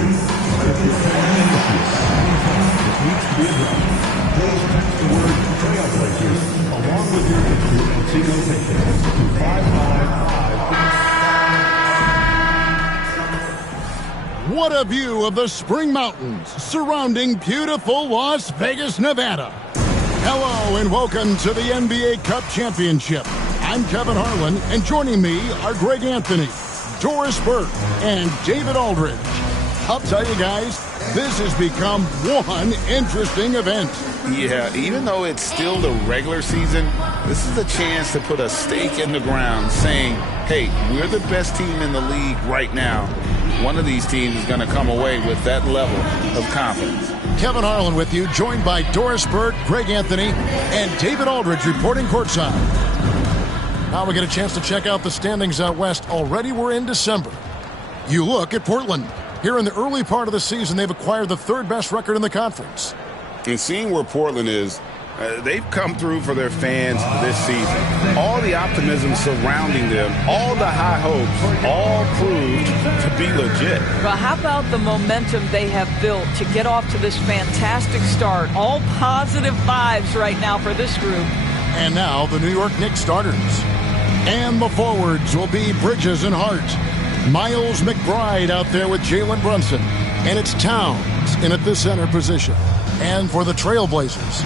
What a view of the Spring Mountains surrounding beautiful Las Vegas, Nevada. Hello and welcome to the NBA Cup Championship. I'm Kevin Harlan, and joining me are Greg Anthony, Doris Burke, and David Aldridge. I'll tell you guys, this has become one interesting event. Yeah, even though it's still the regular season, this is a chance to put a stake in the ground saying, hey, we're the best team in the league right now. One of these teams is going to come away with that level of confidence. Kevin Harlan with you, joined by Doris Burke, Greg Anthony, and David Aldridge reporting courtside. Now we get a chance to check out the standings out west. Already we're in December. You look at Portland. Here in the early part of the season, they've acquired the third best record in the conference. And seeing where Portland is, they've come through for their fans this season. All the optimism surrounding them, all the high hopes, all proved to be legit. Well, how about the momentum they have built to get off to this fantastic start? All positive vibes right now for this group. And now the New York Knicks starters. And the forwards will be Bridges and Hart. Miles McBride out there with Jalen Brunson. And it's Towns in at the center position. And for the Trailblazers,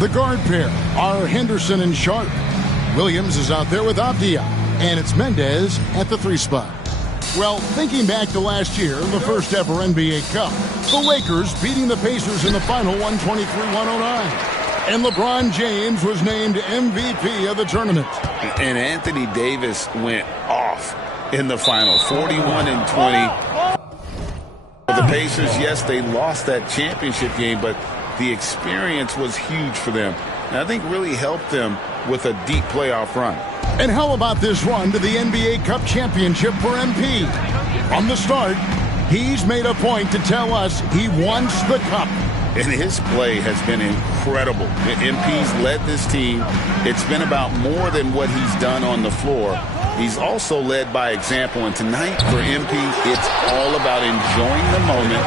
the guard pair are Henderson and Sharp. Williams is out there with Abdia. And it's Mendez at the 3 spot. Well, thinking back to last year, the first ever NBA Cup, the Lakers beating the Pacers in the final 123-109. And LeBron James was named MVP of the tournament. And Anthony Davis went off in the final, 41 and 20. The Pacers, yes, they lost that championship game, but the experience was huge for them. And I think really helped them with a deep playoff run. And how about this run to the NBA Cup Championship for MP? From the start, he's made a point to tell us he wants the cup. And his play has been incredible. MP's led this team. It's been about more than what he's done on the floor. He's also led by example. And tonight for MP, it's all about enjoying the moment,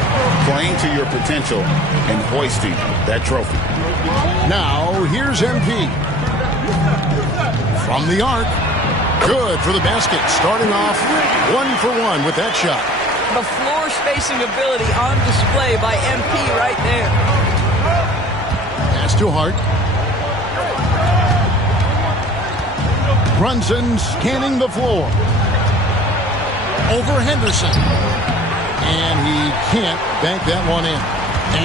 playing to your potential, and hoisting that trophy. Now, here's MP. From the arc. Good for the basket. Starting off 1 for 1 with that shot. The floor spacing ability on display by MP right there. Pass to Hart. Brunson scanning the floor. Over Henderson. And he can't bank that one in.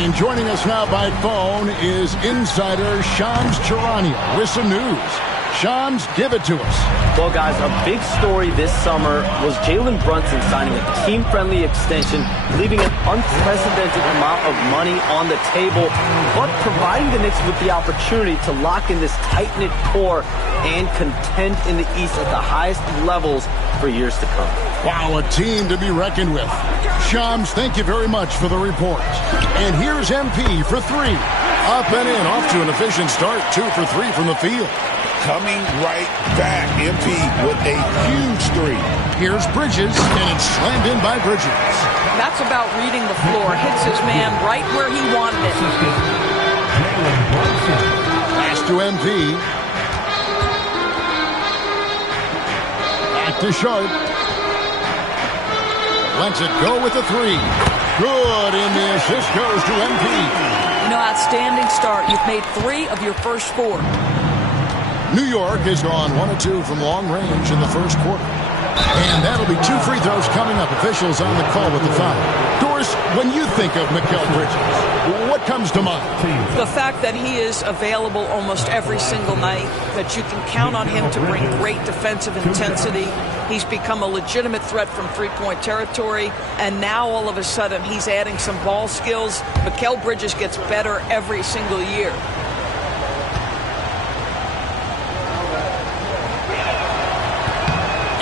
And joining us now by phone is insider Shams Charania with some news. Shams, give it to us. Well, guys, a big story this summer was Jalen Brunson signing a team-friendly extension, leaving an unprecedented amount of money on the table, but providing the Knicks with the opportunity to lock in this tight-knit core and contend in the East at the highest levels for years to come. Wow, a team to be reckoned with. Shams, thank you very much for the report. And here's MP for 3. Up and in, off to an efficient start, 2 for 3 from the field. Coming right back, MP with a huge 3. Here's Bridges, and it's slammed in by Bridges. That's about reading the floor. Hits his man right where he wanted it. Pass to MP. Back to Sharp. Lets it go with the 3. Good, and the assist goes to MP. You know, outstanding start. You've made 3 of your first 4. New York has gone 1 of 2 from long range in the first quarter. And that'll be 2 free throws coming up. Officials on the call with the foul. Doris, when you think of Mikal Bridges, what comes to mind? The fact that he is available almost every single night, that you can count on him to bring great defensive intensity. He's become a legitimate threat from three-point territory, and now all of a sudden he's adding some ball skills. Mikal Bridges gets better every single year.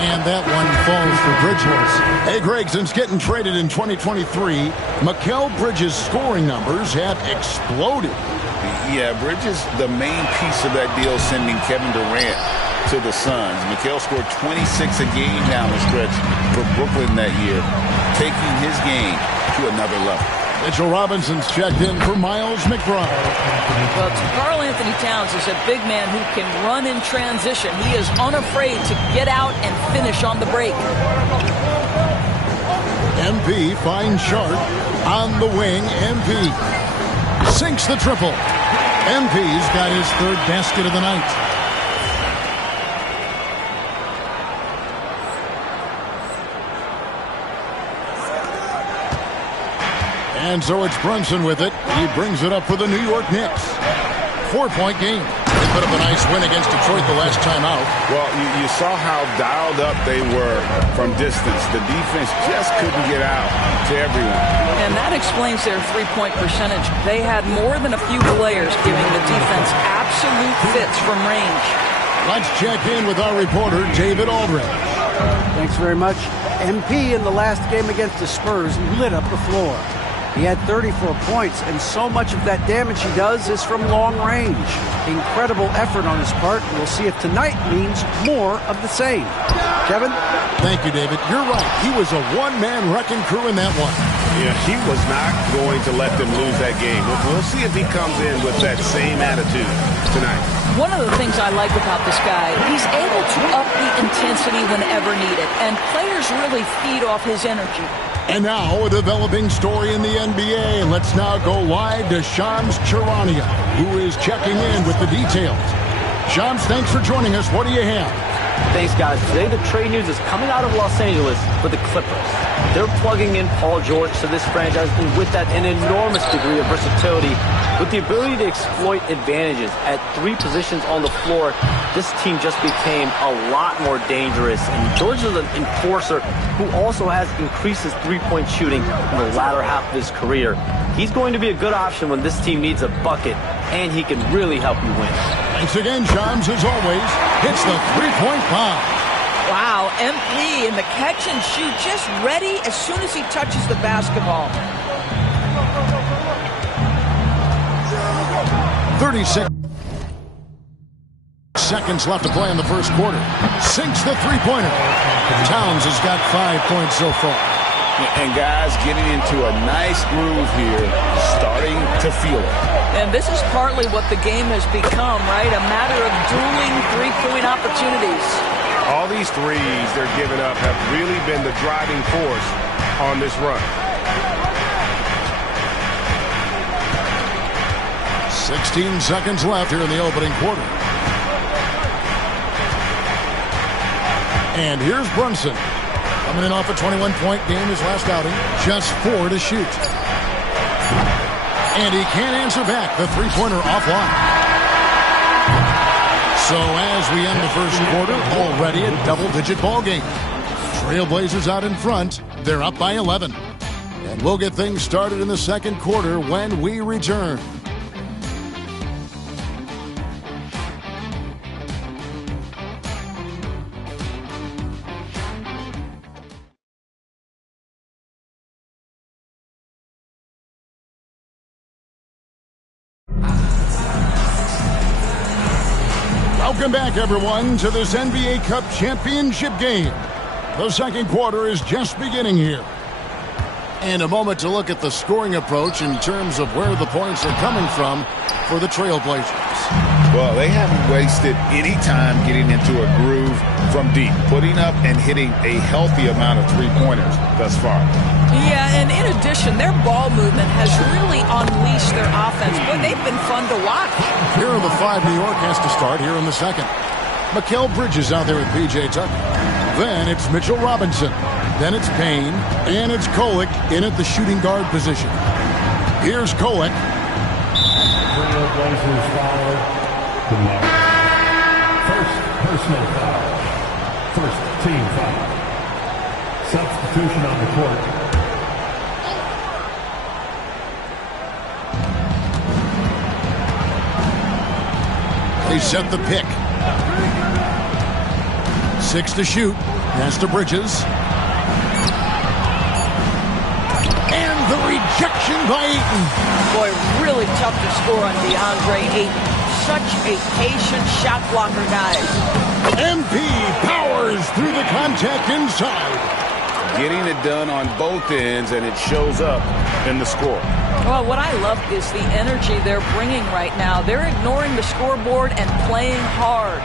And that one falls for Bridges. Hey, Greg, since getting traded in 2023, Mikal Bridges' scoring numbers have exploded. Yeah, Bridges, the main piece of that deal, sending Kevin Durant to the Suns. Mikal scored 26 a game down the stretch for Brooklyn that year, taking his game to another level. Mitchell Robinson's checked in for Miles McBride. Well, Karl Anthony Towns is a big man who can run in transition. He is unafraid to get out and finish on the break. MP finds Sharp on the wing. MP sinks the triple. MP's got his third basket of the night. And so it's Brunson with it. He brings it up for the New York Knicks. 4-point game. They put up a nice win against Detroit the last time out. Well, you saw how dialed up they were from distance. The defense just couldn't get out to everyone. And that explains their three-point percentage. They had more than a few players giving the defense absolute fits from range. Let's check in with our reporter, David Aldridge. Thanks very much. MP in the last game against the Spurs lit up the floor. He had 34 points, and so much of that damage he does is from long range. Incredible effort on his part. We'll see if tonight means more of the same. Kevin? Thank you, David. You're right. He was a one-man wrecking crew in that one. Yeah, he was not going to let them lose that game. We'll see if he comes in with that same attitude tonight. One of the things I like about this guy, he's able to up the intensity whenever needed, and players really feed off his energy. And now a developing story in the NBA. Let's now go live to Shams Charania, who is checking in with the details. Shams, thanks for joining us. What do you have? Thanks, guys. Today, the trade news is coming out of Los Angeles for the Clippers. They're plugging in Paul George to this franchise, and with that, an enormous degree of versatility. With the ability to exploit advantages at three positions on the floor, this team just became a lot more dangerous. And George is an enforcer who also has increased his three-point shooting in the latter half of his career. He's going to be a good option when this team needs a bucket, and he can really help you win. Thanks again, Shams, as always. Hits the three-point bomb. Wow, MP in the catch and shoot, just ready as soon as he touches the basketball. 36 seconds left to play in the first quarter. Sinks the three-pointer. Towns has got 5 points so far. And guys getting into a nice groove here, starting to feel it. And this is partly what the game has become, right? A matter of dueling three-point opportunities. All these threes they're giving up have really been the driving force on this run. 16 seconds left here in the opening quarter. And here's Brunson. Coming in off a 21-point game his last outing. Just 4 to shoot. And he can't answer back. The three-pointer offline. So as we end the first quarter, already a double-digit ball game. Trailblazers out in front. They're up by 11. And we'll get things started in the second quarter when we return. Welcome back, everyone, to this NBA Cup championship game. The second quarter is just beginning here. And a moment to look at the scoring approach in terms of where the points are coming from for the Trailblazers. Well, they haven't wasted any time getting into a groove from deep, putting up and hitting a healthy amount of three-pointers thus far. Yeah, and in addition, their ball movement has really unleashed their offense. Boy, they've been fun to watch. Here are the 5 New York has to start here in the second. Mikal Bridges out there with P.J. Tucker. Then it's Mitchell Robinson. Then it's Payne. And it's Kolek in at the shooting guard position. Here's Kolek. Trailblazers foul. First personal foul. First team foul. Substitution on the court. They set the pick. 6 to shoot. Pass to Bridges. And The rejection by Ayton. Boy, really tough to score on DeAndre Ayton. Such a patient shot blocker, guys. MP powers through the contact inside. Getting it done on both ends, and it shows up in the score. Well, what I love is the energy they're bringing right now. They're ignoring the scoreboard and playing hard.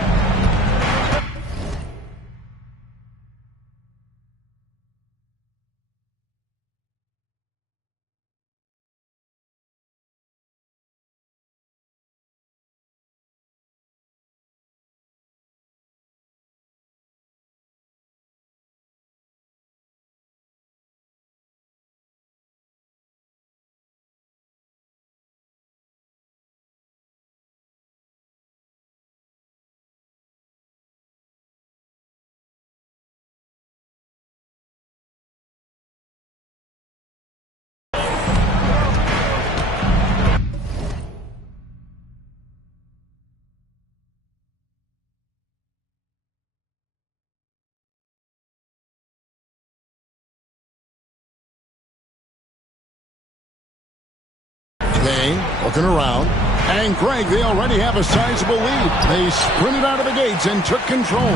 They looking around. And Greg, they already have a sizable lead. They sprinted out of the gates and took control.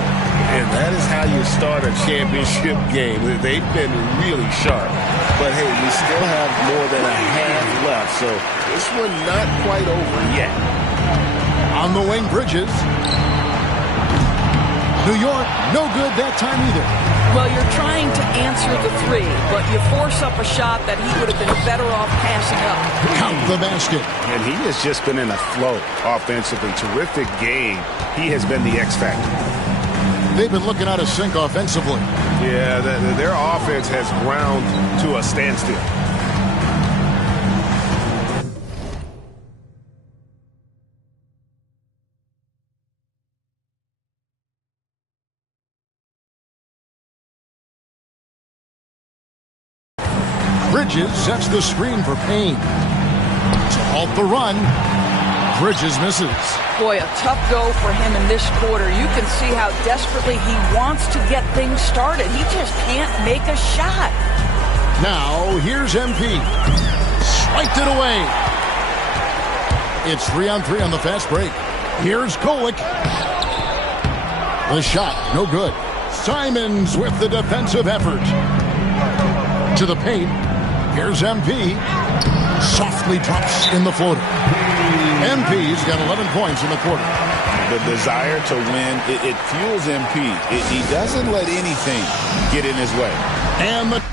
And that is how you start a championship game. They've been really sharp. But, hey, we still have more than a half left, so this one not quite over yet. On the wing, Bridges. New York, no good that time either. Well, you're trying to answer the three, but you force up a shot that he would have been better off passing up. Count the basket. And he has just been in a flow offensively. Terrific game. He has been the X factor. They've been looking out of sync offensively. Yeah, their offense has ground to a standstill. Bridges sets the screen for Payne. To halt the run. Bridges misses. Boy, a tough go for him in this quarter. You can see how desperately he wants to get things started. He just can't make a shot. Now, here's MP. Swiped it away. It's 3-on-3 on the fast break. Here's Golick. The shot, no good. Simons with the defensive effort. To the paint. Here's MP. Softly drops in the floater. MP's got 11 points in the quarter. The desire to win, it fuels MP. He doesn't let anything get in his way. And the